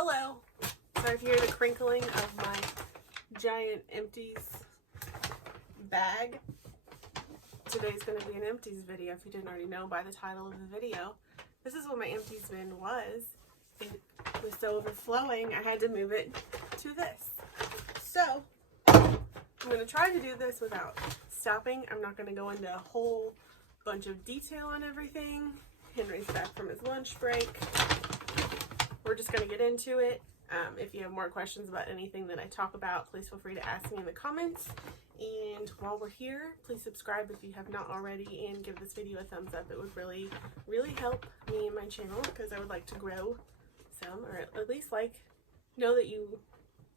Hello. Sorry if you hear the crinkling of my giant Empties bag. Today's going to be an Empties video, if you didn't already know by the title of the video. This is what my Empties bin was. It was so overflowing, I had to move it to this. So, I'm going to try to do this without stopping. I'm not going to go into a whole bunch of detail on everything. Henry's back from his lunch break. We're just going to get into it. If you have more questions about anything that I talk about, please feel free to ask me in the comments. And while we're here, please subscribe if you have not already, and give this video a thumbs up. It would really, really help me and my channel, because I would like to grow some, or at least know that you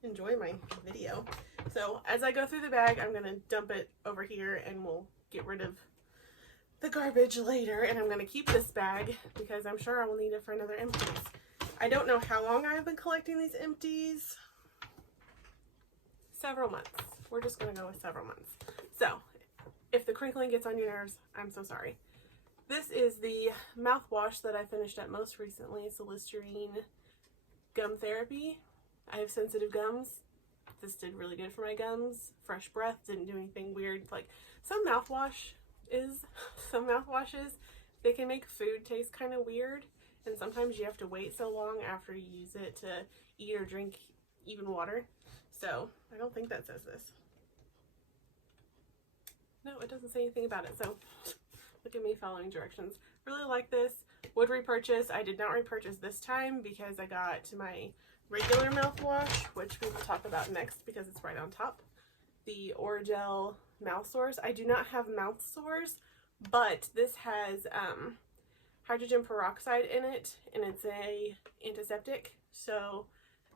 enjoy my video. So as I go through the bag, I'm going to dump it over here and we'll get rid of the garbage later. And I'm going to keep this bag because I'm sure I will need it for another Empties. I don't know how long I've been collecting these Empties. Several months. We're just going to go with several months. So, if the crinkling gets on your nerves, I'm so sorry. This is the mouthwash that I finished up most recently. It's the Listerine Gum Therapy. I have sensitive gums. This did really good for my gums. Fresh breath, didn't do anything weird. Like, some mouthwashes, they can make food taste kind of weird. And sometimes you have to wait so long after you use it to eat or drink even water. So, I don't think that says this. No, it doesn't say anything about it. So, look at me following directions. Really like this. Would repurchase. I did not repurchase this time because I got my regular mouthwash, which we will talk about next because it's right on top. The Orajel mouth sores. I do not have mouth sores, but this has hydrogen peroxide in it, and it's a antiseptic, so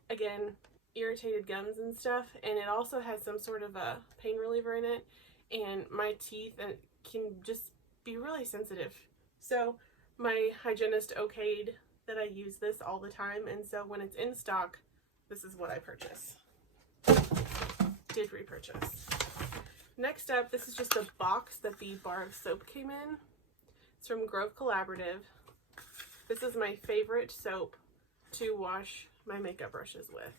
again, irritated gums and stuff, and it also has some sort of a pain reliever in it, and my teeth can just be really sensitive. So my hygienist okayed that I use this all the time, and so when it's in stock, this is what I purchase. Did repurchase. Next up, this is just a box that the bar of soap came in. It's from Grove Collaborative. This is my favorite soap to wash my makeup brushes with.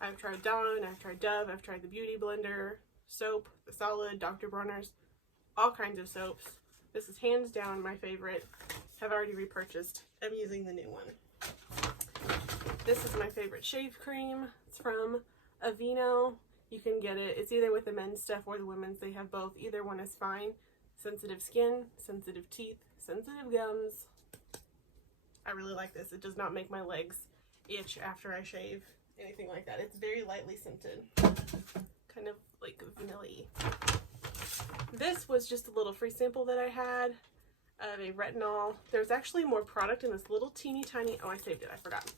I've tried Dawn, I've tried Dove, I've tried the Beauty Blender soap, the Solid, Dr. Bronner's, all kinds of soaps. This is hands down my favorite. I've already repurchased. I'm using the new one. This is my favorite shave cream. It's from Aveeno. You can get it. It's either with the men's stuff or the women's. They have both. Either one is fine. Sensitive skin, sensitive teeth, sensitive gums. I really like this. It does not make my legs itch after I shave, anything like that. It's very lightly scented, kind of like vanilla-y. This was just a little free sample that I had of a retinol. There's actually more product in this little teeny tiny, oh, I saved it, I forgot.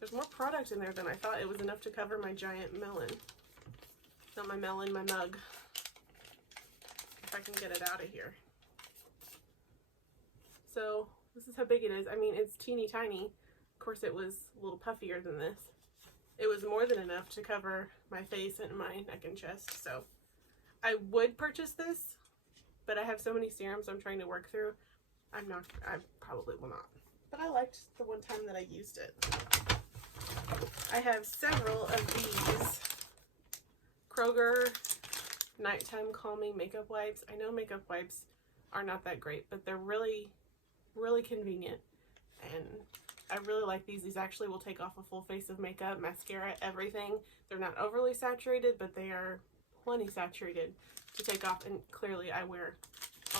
There's more product in there than I thought. It was enough to cover my giant melon. Not my melon, my mug. If I can get it out of here. So this is how big it is. I mean, it's teeny tiny. Of course, it was a little puffier than this. It was more than enough to cover my face and my neck and chest. So I would purchase this, but I have so many serums I'm trying to work through. I probably will not. But I liked the one time that I used it. I have several of these Kroger nighttime calming makeup wipes. I know makeup wipes are not that great, but they're really, really convenient, and I really like these. These actually will take off a full face of makeup, mascara, everything. They're not overly saturated, but they are plenty saturated to take off, and clearly I wear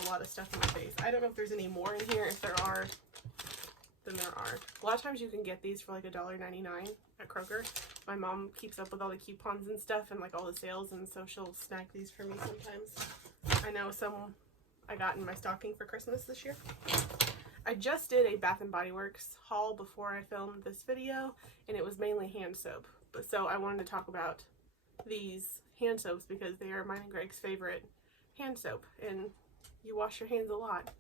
a lot of stuff on my face. I don't know if there's any more in here. If there are, then there are. A lot of times you can get these for like $1.99 at Kroger. My mom keeps up with all the coupons and stuff and like all the sales, and so she'll snag these for me sometimes. I know some I got in my stocking for Christmas this year. I just did a Bath & Body Works haul before I filmed this video, and it was mainly hand soap. But so I wanted to talk about these hand soaps because they are mine and Greg's favorite hand soap, and you wash your hands a lot,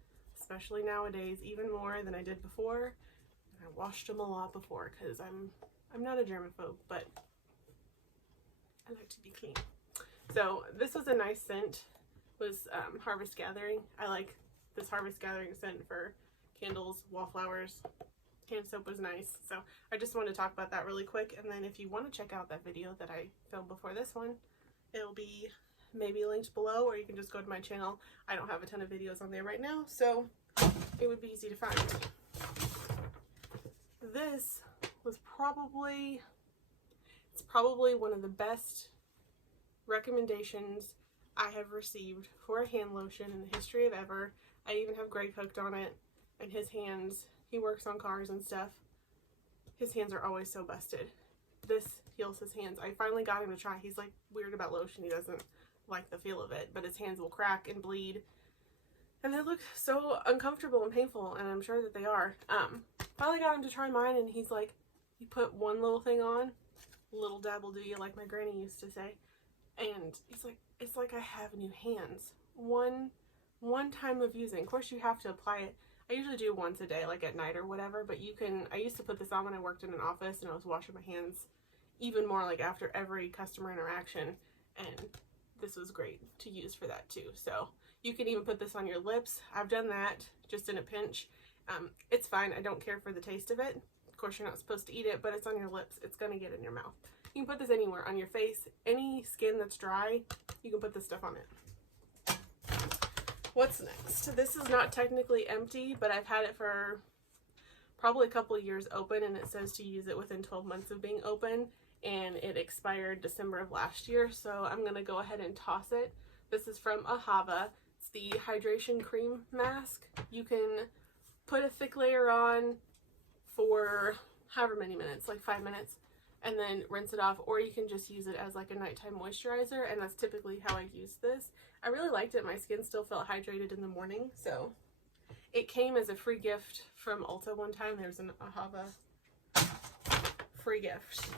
especially nowadays, even more than I did before. And I washed them a lot before because I'm not a germaphobe, but I like to be clean. So this was a nice scent. It was Harvest Gathering. I like this Harvest Gathering scent for candles, wallflowers, hand soap was nice. So I just wanted to talk about that really quick. And then if you want to check out that video that I filmed before this one, it'll be maybe linked below, or you can just go to my channel. I don't have a ton of videos on there right now, so it would be easy to find. This was probably one of the best recommendations I have received for a hand lotion in the history of ever. I even have Greg hooked on it, and his hands, he works on cars and stuff. His hands are always so busted. This heals his hands. I finally got him to try. He's like weird about lotion. He doesn't like the feel of it, but his hands will crack and bleed. And they look so uncomfortable and painful, and I'm sure that they are. Finally got him to try mine, and he's like, you put one little thing on, little dabble do you, like my granny used to say. And he's like, it's like I have new hands. One time of using. Of course, you have to apply it. I usually do once a day, like at night or whatever, but you can, I used to put this on when I worked in an office and I was washing my hands even more like after every customer interaction, and this was great to use for that too. So you can even put this on your lips. I've done that just in a pinch. It's fine. I don't care for the taste of it. Of course, you're not supposed to eat it, but it's on your lips. It's going to get in your mouth. You can put this anywhere, on your face, any skin that's dry, you can put this stuff on it. What's next? This is not technically empty, but I've had it for probably a couple of years open, and it says to use it within 12 months of being open, and it expired December of last year, so I'm going to go ahead and toss it. This is from Ahava. It's the Hydration Cream Mask. You can put a thick layer on for however many minutes, like 5 minutes, and then rinse it off, or you can just use it as like a nighttime moisturizer, and that's typically how I use this. I really liked it. My skin still felt hydrated in the morning, so it came as a free gift from Ulta one time. There's an Ahava free gift.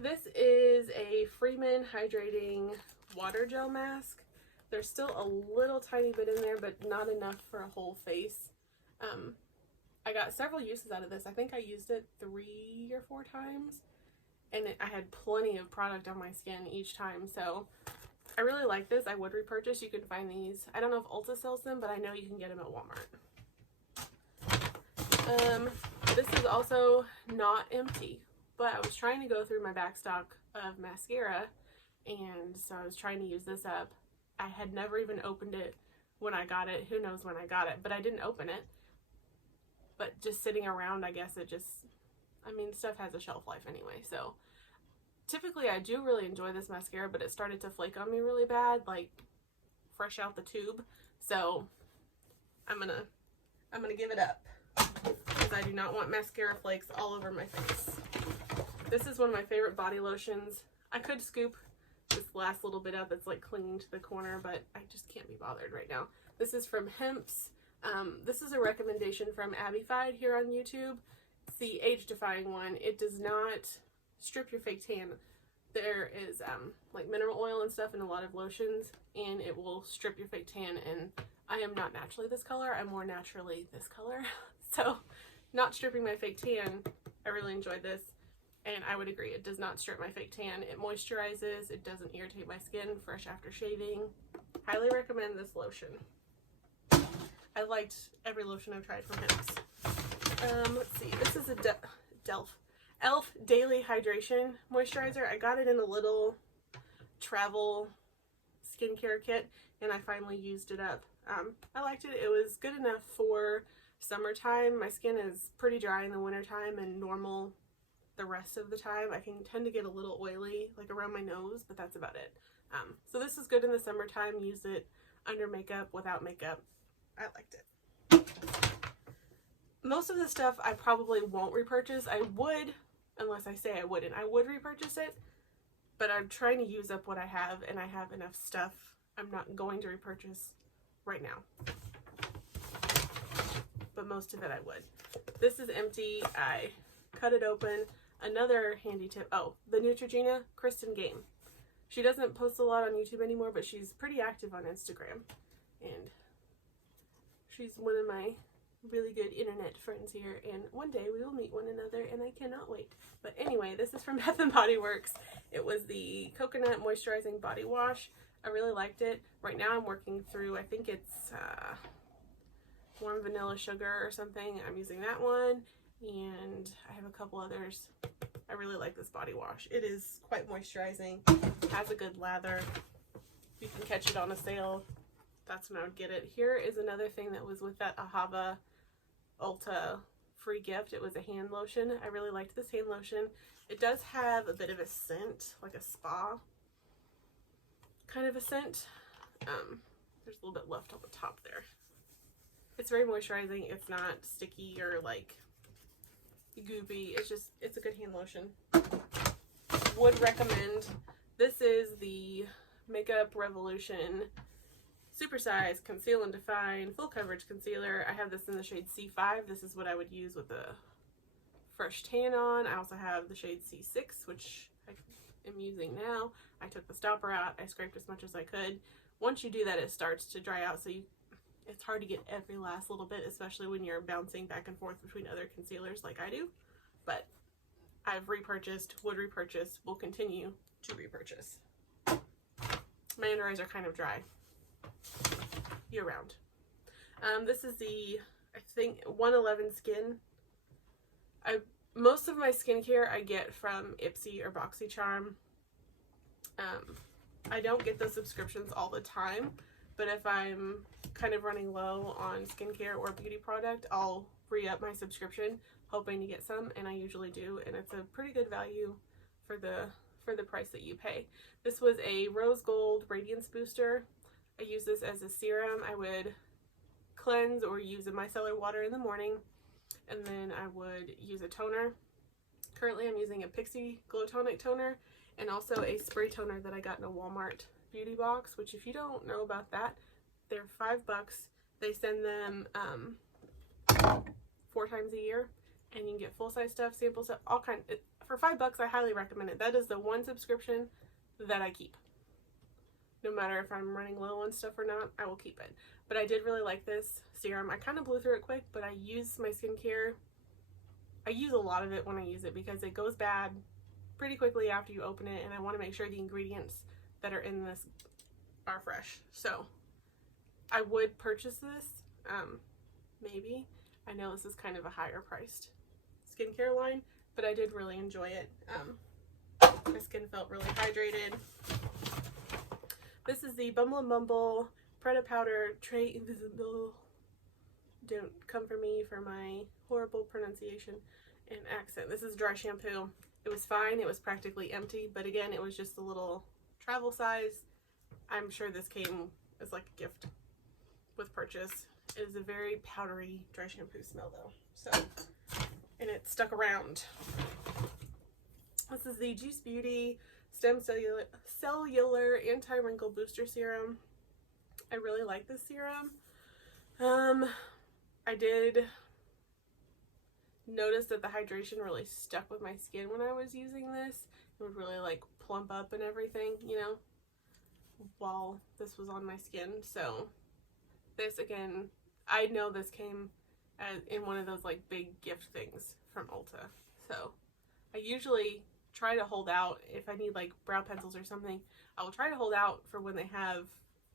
This is a Freeman Hydrating Water Gel Mask. There's still a little tiny bit in there, but not enough for a whole face. I got several uses out of this. I think I used it 3 or 4 times, and I had plenty of product on my skin each time, so I really like this. I would repurchase. You can find these. I don't know if Ulta sells them, but I know you can get them at Walmart. This is also not empty, but I was trying to go through my back stock of mascara, and so I was trying to use this up. I had never even opened it when I got it. Who knows when I got it, but I didn't open it. But just sitting around, I guess it just, I mean, stuff has a shelf life anyway, so typically I do really enjoy this mascara, but it started to flake on me really bad, like fresh out the tube, so I'm gonna give it up, because I do not want mascara flakes all over my face. This is one of my favorite body lotions. I could scoop this last little bit up, it's like clinging to the corner, but I just can't be bothered right now. This is from Hemp's. This is a recommendation from Abbyfied here on YouTube. It's the age-defying one. It does not strip your fake tan. There is like mineral oil and stuff in a lot of lotions, and it will strip your fake tan, and I am not naturally this color. I'm more naturally this color. So not stripping my fake tan, I really enjoyed this, and I would agree. It does not strip my fake tan. It moisturizes. It doesn't irritate my skin fresh after shaving. Highly recommend this lotion. I liked every lotion I've tried from Hemp's. Let's see. This is a Elf Daily Hydration Moisturizer. I got it in a little travel skincare kit, and I finally used it up. I liked it. It was good enough for summertime. My skin is pretty dry in the wintertime and normal the rest of the time. I can tend to get a little oily, like around my nose, but that's about it. So this is good in the summertime. Use it under makeup, without makeup. I liked it. Most of the stuff I probably won't repurchase. I would, unless I say I wouldn't. I would repurchase it, but I'm trying to use up what I have, and I have enough stuff I'm not going to repurchase right now. But most of it I would. This is empty. I cut it open. Another handy tip. Oh, the Neutrogena Kristen Game. She doesn't post a lot on YouTube anymore, but she's pretty active on Instagram, and she's one of my really good internet friends here, and one day we will meet one another, and I cannot wait. But anyway, this is from Bath & Body Works. It was the Coconut Moisturizing Body Wash. I really liked it. Right now I'm working through, I think it's one vanilla sugar or something. I'm using that one, and I have a couple others. I really like this body wash. It is quite moisturizing, has a good lather. You can catch it on a sale. That's when I would get it. Here is another thing that was with that Ahava Ulta free gift. It was a hand lotion. I really liked this hand lotion. It does have a bit of a scent, like a spa kind of a scent. There's a little bit left on the top there. It's very moisturizing. It's not sticky or like goopy. It's a good hand lotion. Would recommend. This is the Makeup Revolution Supersize Conceal and Define Full Coverage Concealer. I have this in the shade C5. This is what I would use with a fresh tan on. I also have the shade C6, which I am using now. I took the stopper out. I scraped as much as I could. Once you do that, it starts to dry out, so it's hard to get every last little bit, especially when you're bouncing back and forth between other concealers like I do. But I've repurchased, would repurchase, will continue to repurchase. My under eyes are kind of dry year round. This is the, I think, 111 Skin. Most of my skincare I get from Ipsy or BoxyCharm. I don't get the subscriptions all the time, but if I'm kind of running low on skincare or beauty product, I'll re-up my subscription hoping to get some, and I usually do, and it's a pretty good value for the price that you pay. This was a rose gold radiance booster. I use this as a serum. I would cleanse or use a micellar water in the morning, and then I would use a toner. Currently I'm using a Pixie Glow Tonic toner and also a spray toner that I got in a Walmart beauty box, which if you don't know about that, they're $5. They send them 4 times a year, and you can get full-size stuff, sample stuff, all kinds. For $5, I highly recommend it. That is the one subscription that I keep. No matter if I'm running low on stuff or not, I will keep it. But I did really like this serum. I kind of blew through it quick, but I use my skincare. I use a lot of it when I use it because it goes bad pretty quickly after you open it, and I want to make sure the ingredients that are in this are fresh. So I would purchase this, maybe. I know this is kind of a higher priced skincare line, but I did really enjoy it. My skin felt really hydrated. This is the Bumble and Bumble Preta Powder Très Invisible. Don't come for me for my horrible pronunciation and accent. This is dry shampoo. It was fine. It was practically empty, but again, it was just a little travel size. I'm sure this came as like a gift with purchase. It is a very powdery dry shampoo smell though. So, and it stuck around. This is the Juice Beauty Stem Cellular Anti-Wrinkle Booster Serum. I really like this serum. I did notice that the hydration really stuck with my skin when I was using this. It would really like plump up and everything, you know, while this was on my skin. So this, again, I know this came in one of those like big gift things from Ulta. So I usually try to hold out if I need like brow pencils or something. I will try to hold out for when they have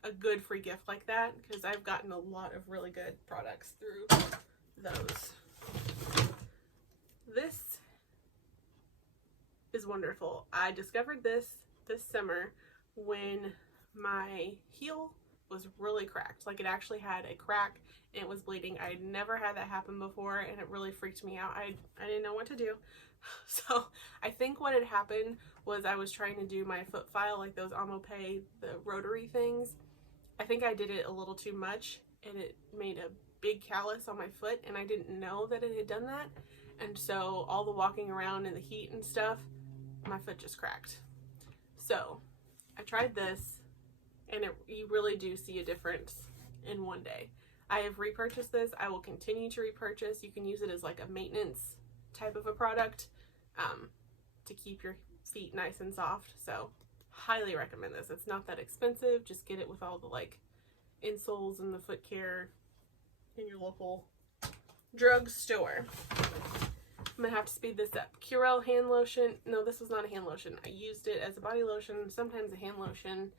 a good free gift like that, because I've gotten a lot of really good products through those. This is wonderful. I discovered this summer when my heel was really cracked. Like, it actually had a crack and it was bleeding. I had never had that happen before, and it really freaked me out. I didn't know what to do. So I think what had happened was I was trying to do my foot file, like those Amope, the rotary things. I think I did it a little too much, and it made a big callus on my foot, and I didn't know that it had done that. And so all the walking around in the heat and stuff, my foot just cracked. So I tried this, and you really do see a difference in one day. I have repurchased this. I will continue to repurchase. You can use it as like a maintenance type of a product to keep your feet nice and soft. So highly recommend this. It's not that expensive. Just get it with all the like insoles and the foot care in your local drugstore. I'm gonna have to speed this up. Curel hand lotion. No, this was not a hand lotion. I used it as a body lotion, sometimes a hand lotion.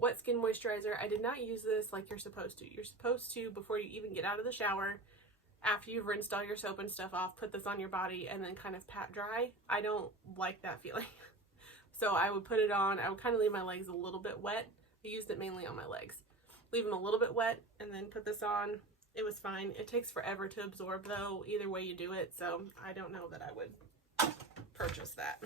Wet Skin Moisturizer. I did not use this like you're supposed to. You're supposed to, before you even get out of the shower, after you've rinsed all your soap and stuff off, put this on your body and then kind of pat dry. I don't like that feeling. So I would put it on. I would kind of leave my legs a little bit wet. I used it mainly on my legs. Leave them a little bit wet and then put this on. It was fine. It takes forever to absorb though, either way you do it. So I don't know that I would purchase that.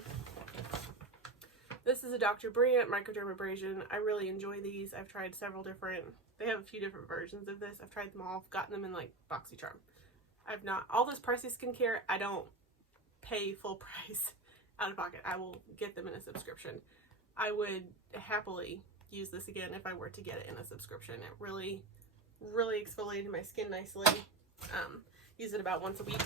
This is a Dr. Brandt Microdermabrasion. I really enjoy these. I've tried several different, they have a few different versions of this. I've tried them all. I've gotten them in like BoxyCharm. I've not, all this pricey skincare, I don't pay full price out of pocket. I will get them in a subscription. I would happily use this again if I were to get it in a subscription. It really, really exfoliated my skin nicely. Use it about once a week.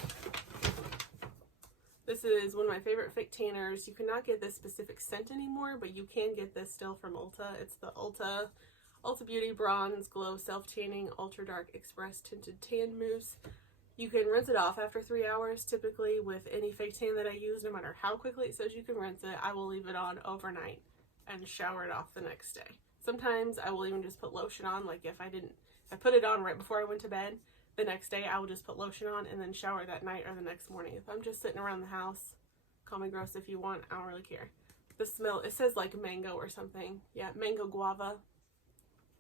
This is one of my favorite fake tanners. You cannot get this specific scent anymore, but you can get this still from Ulta. It's the Ulta Beauty Bronze Glow Self Tanning Ultra Dark Express Tinted Tan Mousse. You can rinse it off after 3 hours, typically with any fake tan that I use, no matter how quickly it says you can rinse it. I will leave it on overnight and shower it off the next day. Sometimes I will even just put lotion on, like if I put it on right before I went to bed, the next day I will just put lotion on and then shower that night or the next morning. If I'm just sitting around the house, call me gross if you want, I don't really care. The smell, it says like mango or something. Yeah, mango guava.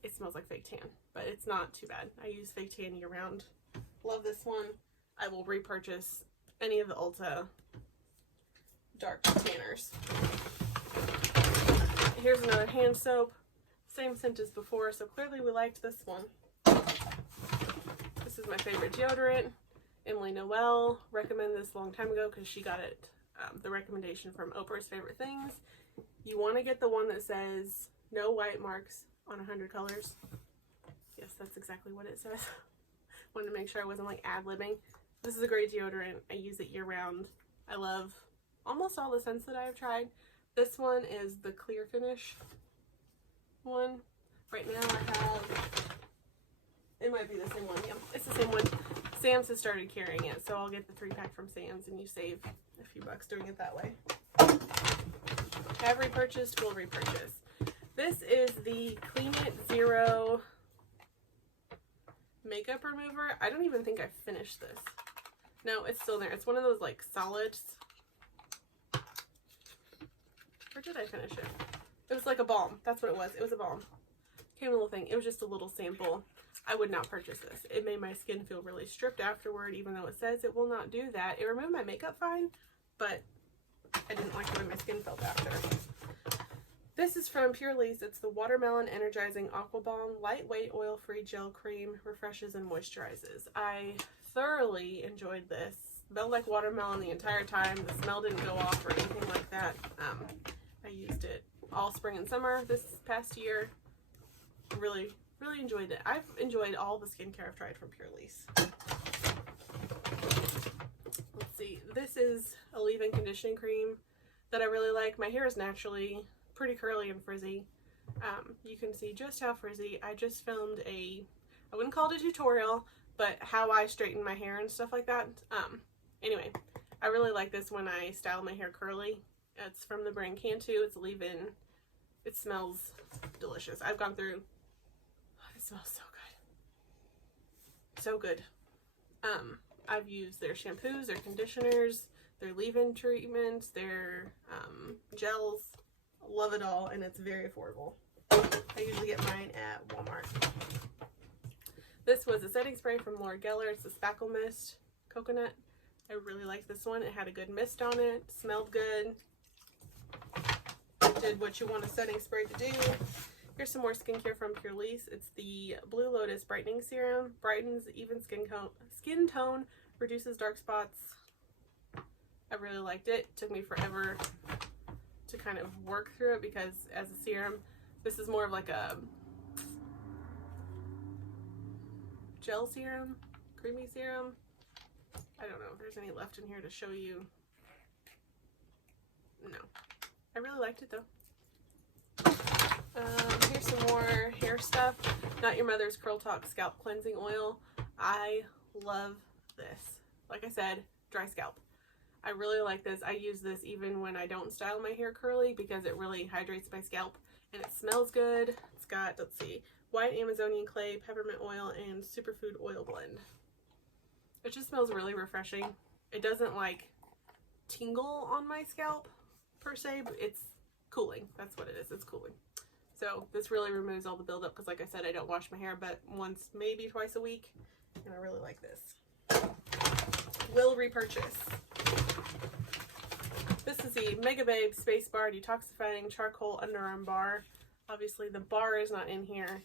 It smells like fake tan, but it's not too bad. I use fake tan year round. Love this one. I will repurchase any of the Ulta dark tanners. Here's another hand soap. Same scent as before, so clearly we liked this one. This is my favorite deodorant. Emily Noel recommended this a long time ago because she got it, the recommendation from Oprah's Favorite Things. You want to get the one that says no white marks on 100 colors. Yes, that's exactly what it says. Wanted to make sure I wasn't like ad-libbing. This is a great deodorant. I use it year round. I love almost all the scents that I've tried. This one is the clear finish one. Right now I have, it might be the same one. Yeah, it's the same one. Sam's has started carrying it, so I'll get the 3-pack from Sam's and you save a few bucks doing it that way. Have repurchased, will repurchase. This is the Clean It Zero makeup remover. I don't even think I finished this. No, it's still there. It's one of those like solids. Or did I finish it? It was like a balm. That's what it was. It was a balm. Came in a little thing. It was just a little sample. I would not purchase this. It made my skin feel really stripped afterward, even though it says it will not do that. It removed my makeup fine, but I didn't like the way my skin felt after. This is from Purely's. It's the Watermelon Energizing Aqua Balm Lightweight Oil-Free Gel Cream. Refreshes and moisturizes. I thoroughly enjoyed this. Smelled like watermelon the entire time. The smell didn't go off or anything like that. I used it all spring and summer this past year. Really, really enjoyed it. I've enjoyed all the skincare I've tried from Purely's. Let's see. This is a leave-in conditioning cream that I really like. My hair is naturally pretty curly and frizzy. You can see just how frizzy. I just filmed I wouldn't call it a tutorial, but how I straighten my hair and stuff like that. Anyway, I really like this when I style my hair curly. It's from the brand Cantu. It's a leave-in. It smells delicious. I've gone through, it smells so good. So good. I've used their shampoos, their conditioners, their leave-in treatments, their gels. Love it all, and it's very affordable. I usually get mine at Walmart. This was a setting spray from Laura Geller. It's a Spackle Mist Coconut. I really liked this one. It had a good mist on it. Smelled good. It did what you want a setting spray to do. Here's some more skincare from Purely's. It's the Blue Lotus Brightening Serum. Brightens even skin tone. Reduces dark spots. I really liked it. Took me forever to kind of work through it because as a serum, this is more of like a gel serum, creamy serum. I don't know if there's any left in here to show you. No. I really liked it though. Here's some more hair stuff. Not Your Mother's Curl Talk Scalp Cleansing Oil. I love this. Like I said, dry scalp. I really like this. I use this even when I don't style my hair curly because it really hydrates my scalp and it smells good. It's got, let's see, white Amazonian clay, peppermint oil, and superfood oil blend. It just smells really refreshing. It doesn't like tingle on my scalp per se, but it's cooling. That's what it is. It's cooling. So this really removes all the buildup because, like I said, I don't wash my hair but once, maybe twice a week, and I really like this. Will repurchase. This is the Mega Babe Space Bar Detoxifying Charcoal Underarm Bar. Obviously the bar is not in here.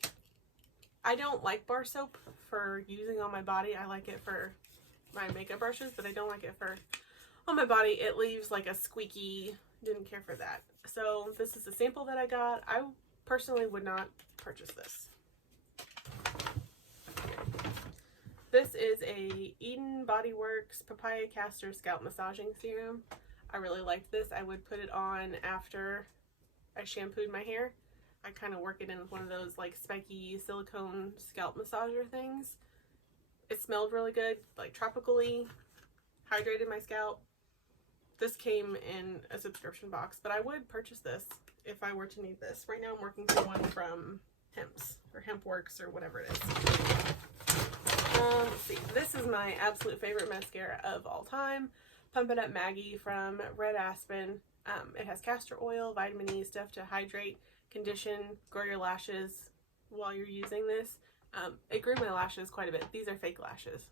I don't like bar soap for using on my body. I like it for my makeup brushes, but I don't like it for on my body. It leaves like a squeaky, didn't care for that. So this is a sample that I got. I personally would not purchase this. This is a Eden Body Works Papaya Castor Scalp Massaging Serum. I really liked this. I would put it on after I shampooed my hair. I kind of work it in with one of those like spiky silicone scalp massager things. It smelled really good, like tropically, hydrated my scalp. This came in a subscription box, but I would purchase this if I were to need this. Right now I'm working through one from Hemp's or Hempworks or whatever it is. Let's see. This is my absolute favorite mascara of all time. Pump It Up Maggie from Red Aspen. It has castor oil, vitamin E stuff to hydrate, condition, grow your lashes while you're using this. It grew my lashes quite a bit. These are fake lashes.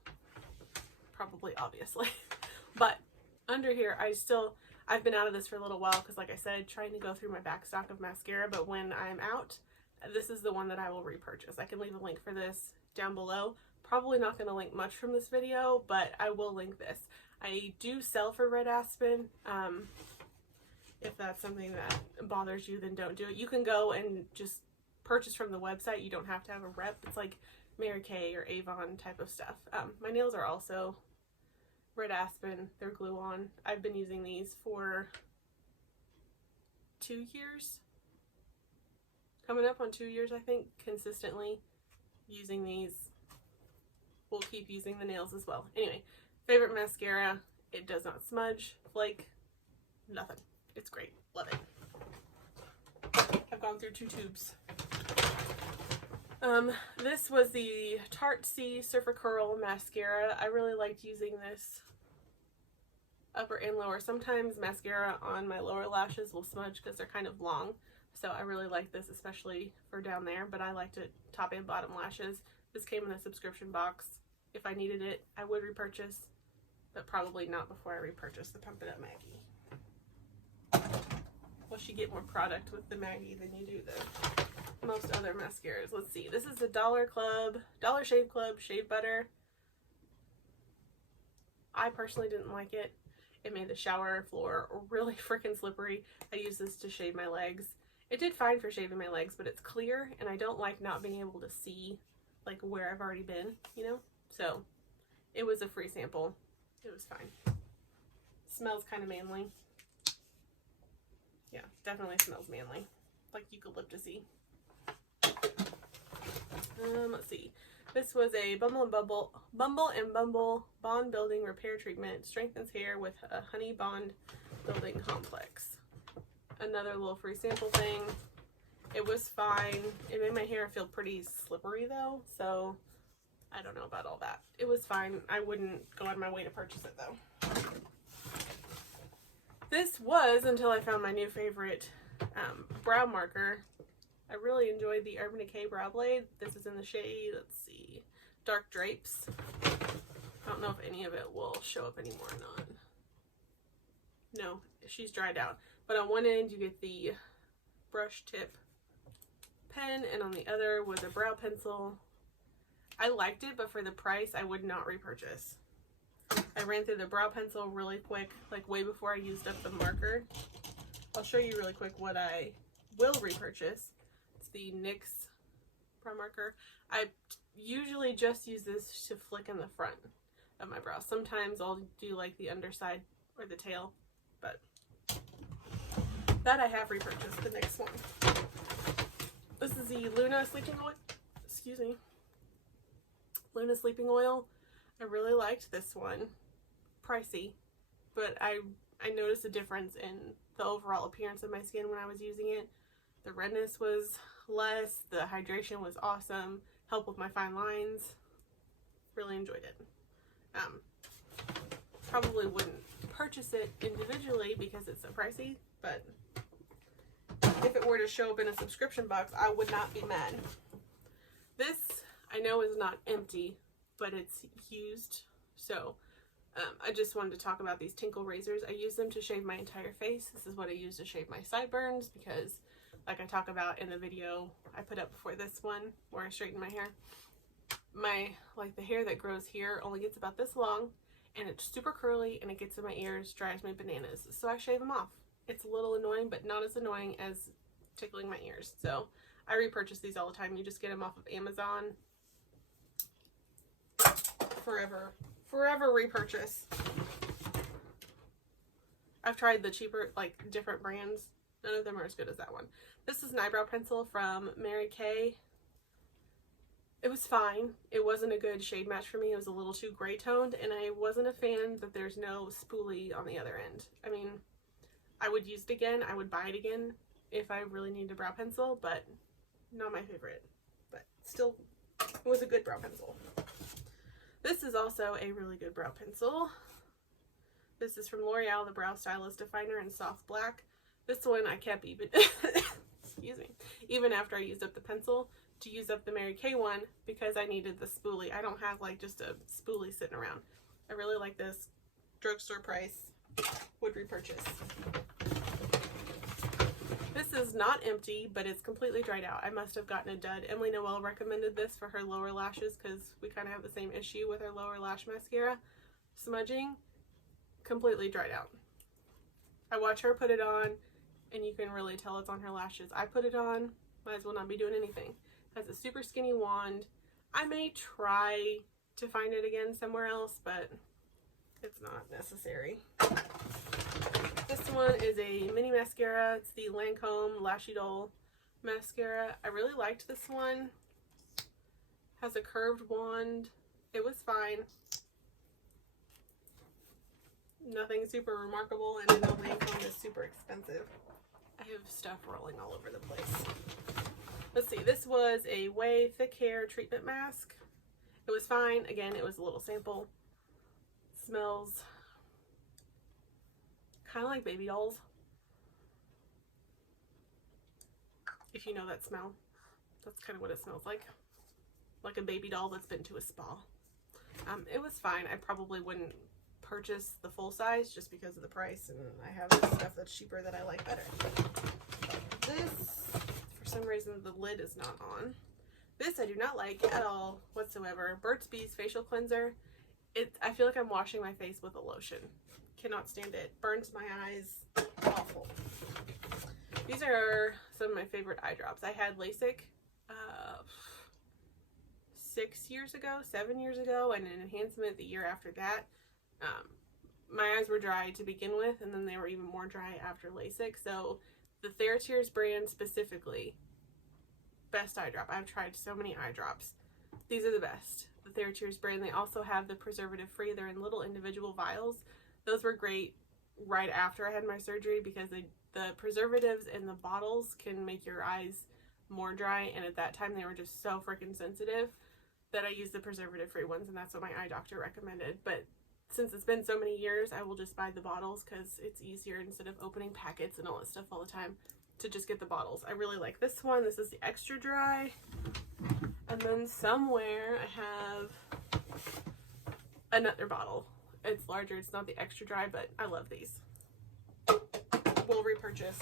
Probably, obviously. But under here, I've been out of this for a little while because, like I said, trying to go through my back stock of mascara, but when I'm out, this is the one that I will repurchase. I can leave a link for this down below. Probably not going to link much from this video, but I will link this. I do sell for Red Aspen. If that's something that bothers you, then don't do it. You can go and just purchase from the website. You don't have to have a rep. It's like Mary Kay or Avon type of stuff. My nails are also Red Aspen. They're glue on. I've been using these for 2 years. Coming up on 2 years, I think, consistently using these. We'll keep using the nails as well. Anyway, favorite mascara. It does not smudge, flake, nothing. It's great. Love it. I've gone through 2 tubes. This was the Tarte Surfer Curl Mascara. I really liked using this upper and lower. Sometimes mascara on my lower lashes will smudge because they're kind of long. So I really like this, especially for down there, but I liked it top and bottom lashes. This came in a subscription box. If I needed it, I would repurchase, but probably not before I repurchase the Pump It Up Maggie. Well, you get more product with the Maggie than you do the most other mascaras. Let's see. This is the Dollar Shave Club Shave Butter. I personally didn't like it. It made the shower floor really freaking slippery. I use this to shave my legs. It did fine for shaving my legs, but it's clear, and I don't like not being able to see like where I've already been, you know? So it was a free sample. It was fine. Smells kind of manly. Yeah, definitely smells manly, like eucalyptus-y. Let's see. This was a Bumble and Bumble Bond Building Repair Treatment. Strengthens hair with a honey bond building complex. Another little free sample thing. It was fine. It made my hair feel pretty slippery though, so I don't know about all that. It was fine. I wouldn't go out of my way to purchase it though. This was until I found my new favorite brow marker. I really enjoyed the Urban Decay Brow Blade. This is in the shade, let's see, Dark Drapes. I don't know if any of it will show up anymore or not. No, she's dried out. But on one end you get the brush tip pen, and on the other was a brow pencil. I liked it, but for the price I would not repurchase. I ran through the brow pencil really quick, like way before I used up the marker. I'll show you really quick what I will repurchase. It's the Nyx Prime Marker. I usually just use this to flick in the front of my brow. Sometimes I'll do like the underside or the tail, but that I have repurchased. The next one. This is the Luna Sleeping Oil. Excuse me. Luna Sleeping Oil. I really liked this one. Pricey, but I noticed a difference in the overall appearance of my skin when I was using it. The redness was less. The hydration was awesome. Helped with my fine lines. Really enjoyed it. Probably wouldn't purchase it individually because it's so pricey, but if it were to show up in a subscription box, I would not be mad. This, I know, is not empty, but it's used, so I just wanted to talk about these Tinkle Razors. I use them to shave my entire face. This is what I use to shave my sideburns because, like I talk about in the video I put up before this one where I straighten my hair, the hair that grows here only gets about this long, and it's super curly, and it gets in my ears, drives me bananas. So I shave them off. It's a little annoying, but not as annoying as tickling my ears. So I repurchase these all the time. You just get them off of Amazon. Forever repurchase. I've tried the cheaper, like, different brands. None of them are as good as that one. This is an eyebrow pencil from Mary Kay. It was fine. It wasn't a good shade match for me. It was a little too gray toned, and I wasn't a fan that there's no spoolie on the other end. I mean, I would use it again. I would buy it again if I really needed a brow pencil, but not my favorite. But still, it was a good brow pencil. This is also a really good brow pencil. This is from L'Oreal, the Brow Stylist Definer in Soft Black. This one I kept even, excuse me, even after I used up the pencil, to use up the Mary Kay one because I needed the spoolie. I don't have like just a spoolie sitting around. I really like this. Drugstore price. Would repurchase. This is not empty, but it's completely dried out. I must have gotten a dud. Emily Noel recommended this for her lower lashes because we kind of have the same issue with her lower lash mascara. Smudging. Completely dried out. I watch her put it on, and you can really tell it's on her lashes. I put it on, might as well not be doing anything. Has a super skinny wand. I may try to find it again somewhere else, but it's not necessary. This one is a mini mascara. It's the Lancome La Vie Belle mascara. I really liked this one. Has a curved wand. It was fine. Nothing super remarkable, and I know Lancome is super expensive. I have stuff rolling all over the place. Let's see, this was a Way Thick Hair Treatment Mask. It was fine. Again, it was a little sample. Smells kind of like baby dolls. If you know that smell, that's kind of what it smells like. Like a baby doll that's been to a spa. It was fine. I probably wouldn't purchase the full size just because of the price, and I have stuff that's cheaper that I like better. This, for some reason, the lid is not on. This I do not like at all whatsoever. Burt's Bees Facial Cleanser. I feel like I'm washing my face with a lotion. Cannot stand it. Burns my eyes. Awful. These are some of my favorite eye drops. I had LASIK 7 years ago, and an enhancement the year after that. My eyes were dry to begin with, and then they were even more dry after LASIK. So the TheraTears brand specifically, best eye drop. I've tried so many eye drops. These are the best. The TheraTears brand. They also have the preservative free. They're in little individual vials. Those were great right after I had my surgery because the preservatives in the bottles can make your eyes more dry, and at that time they were just so freaking sensitive that I used the preservative free ones, and that's what my eye doctor recommended. But since it's been so many years, I will just buy the bottles because it's easier instead of opening packets and all that stuff all the time to just get the bottles. I really like this one. This is the extra dry. And then somewhere I have another bottle. It's larger. It's not the extra dry, but I love these. Will repurchase.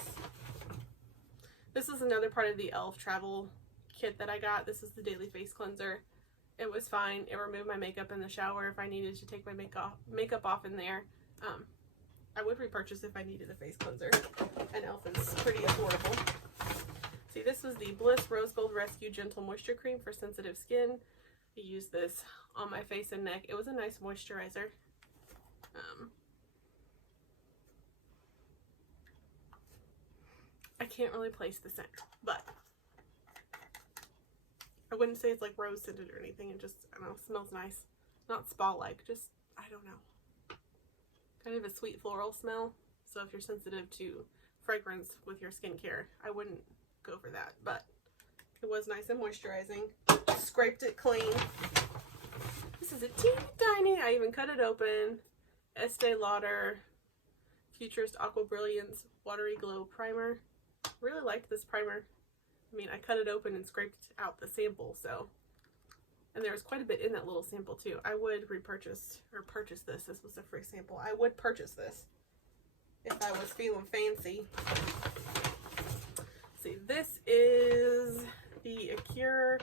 This is another part of the e.l.f. travel kit that I got. This is the Daily Face Cleanser. It was fine. It removed my makeup in the shower if I needed to take my makeup off in there. I would repurchase if I needed a face cleanser. And e.l.f. is pretty affordable. See, this was the Bliss Rose Gold Rescue Gentle Moisture Cream for sensitive skin. I used this on my face and neck. It was a nice moisturizer. I can't really place the scent, but I wouldn't say it's like rose scented or anything. It just, I don't know, smells nice. Not spa-like, just, I don't know. Kind of a sweet floral smell. So if you're sensitive to fragrance with your skincare, I wouldn't over that, but it was nice and moisturizing. Scraped it clean. This is a teeny tiny, I even cut it open, Estee Lauder Futurist Aqua Brilliance Watery Glow Primer. Really liked this primer. I mean, I cut it open and scraped out the sample, so. And there was quite a bit in that little sample too. I would repurchase or purchase this. This was a free sample. I would purchase this if I was feeling fancy. See, this is the Acure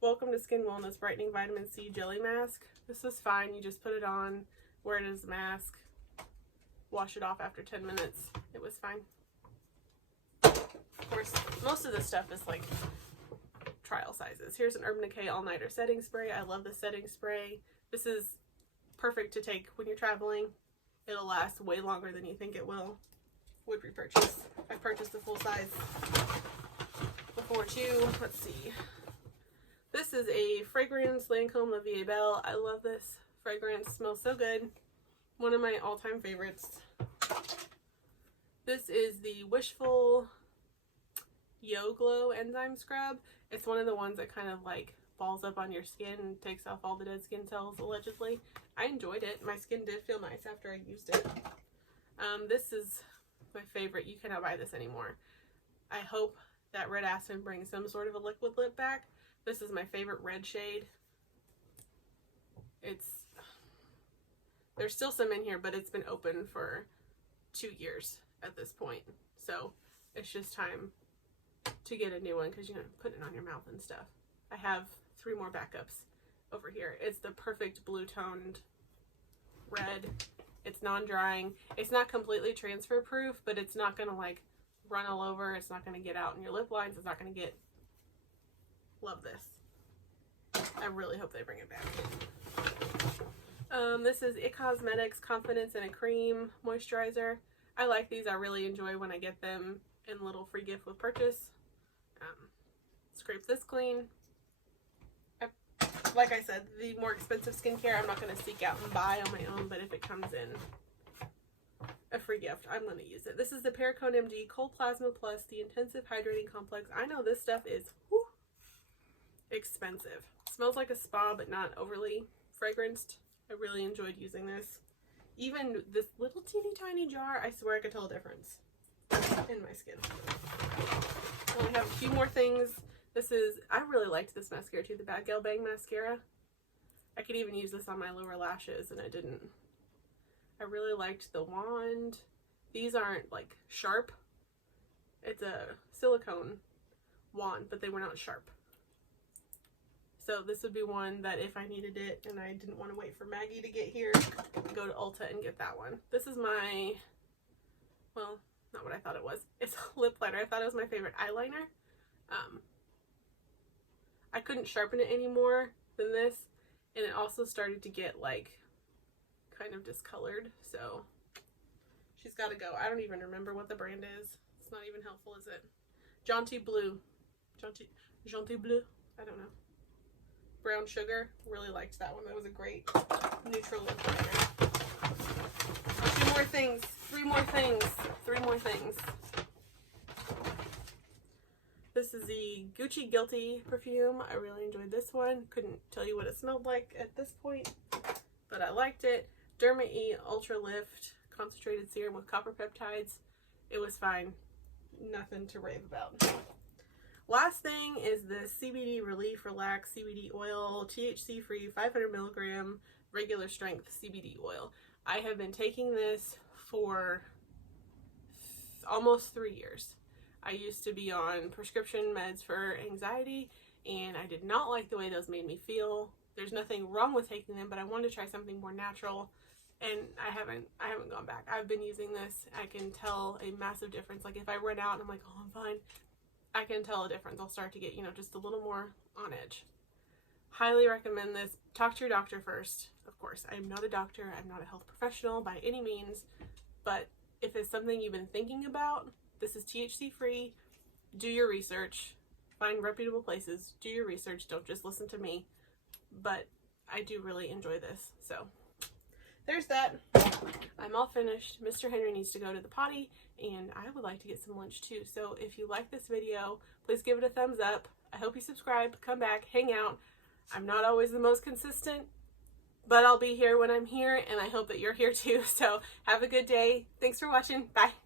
Welcome to Skin Wellness Brightening Vitamin C Jelly Mask. This is fine. You just put it on, wear it as a mask, wash it off after 10 minutes. It was fine. Of course, most of this stuff is like trial sizes. Here's an Urban Decay All Nighter Setting Spray. I love the setting spray. This is perfect to take when you're traveling. It'll last way longer than you think it will. Would repurchase. I purchased the full size before too. Let's see. This is a fragrance, Lancome La Vie Belle. I love this fragrance. Smells so good. One of my all-time favorites. This is the Wishful Yo Glow Enzyme Scrub. It's one of the ones that kind of like balls up on your skin and takes off all the dead skin cells, allegedly. I enjoyed it. My skin did feel nice after I used it. This is my favorite. You cannot buy this anymore. I hope that Red Aspen brings some sort of a liquid lip back. This is my favorite red shade. There's still some in here, but it's been open for 2 years at this point. So it's just time to get a new one because, you know, putting it on your mouth and stuff. I have 3 more backups over here. It's the perfect blue toned red. It's non-drying. It's not completely transfer proof, but it's not going to like run all over. It's not going to get out in your lip lines. It's not going to get... Love this. I really hope they bring it back. This is It Cosmetics Confidence in a Cream Moisturizer. I like these. I really enjoy when I get them in little free gift with purchase. Scrape this clean. Like I said, the more expensive skincare I'm not going to seek out and buy on my own, but if it comes in a free gift, I'm going to use it. This is the Perricone MD Cold Plasma Plus, the Intensive Hydrating Complex. I know this stuff is expensive. Smells like a spa, but not overly fragranced. I really enjoyed using this. Even this little teeny tiny jar, I swear I could tell a difference in my skin. I only have a few more things. This is, I really liked this mascara too, the Bad Gal Bang mascara. I could even use this on my lower lashes and I didn't. I really liked the wand. These aren't like sharp. It's a silicone wand, but they were not sharp. So this would be one that if I needed it and I didn't want to wait for Maggie to get here, go to Ulta and get that one. This is my, well, not what I thought it was. It's a lip liner. I thought it was my favorite eyeliner. I couldn't sharpen it any more than this, and it also started to get like kind of discolored, so she's got to go. I don't even remember what the brand is. It's not even helpful, is it? Jaunty Blue. Jaunty Bleu? I don't know. Brown Sugar. Really liked that one. That was a great neutral lip liner. 2 more things. 3 more things. 3 more things. This is the Gucci Guilty perfume. I really enjoyed this one. Couldn't tell you what it smelled like at this point, but I liked it. Derma E Ultra Lift Concentrated Serum with Copper Peptides. It was fine. Nothing to rave about. Last thing is the CBD Relief Relax CBD Oil, THC free 500 milligram regular strength CBD oil. I have been taking this for almost 3 years. I used to be on prescription meds for anxiety, and I did not like the way those made me feel. There's nothing wrong with taking them, but I wanted to try something more natural, and I haven't gone back. I've been using this. I can tell a massive difference. Like if I run out and I'm like, oh, I'm fine, I can tell a difference. I'll start to get, you know, just a little more on edge. Highly recommend this. Talk to your doctor first. Of course, I'm not a doctor. I'm not a health professional by any means, but if it's something you've been thinking about, this is THC free. Do your research. Find reputable places. Do your research. Don't just listen to me. But I do really enjoy this. So there's that. I'm all finished. Mr. Henry needs to go to the potty, and I would like to get some lunch too. So if you like this video, please give it a thumbs up. I hope you subscribe, come back, hang out. I'm not always the most consistent, but I'll be here when I'm here, and I hope that you're here too. So have a good day. Thanks for watching. Bye.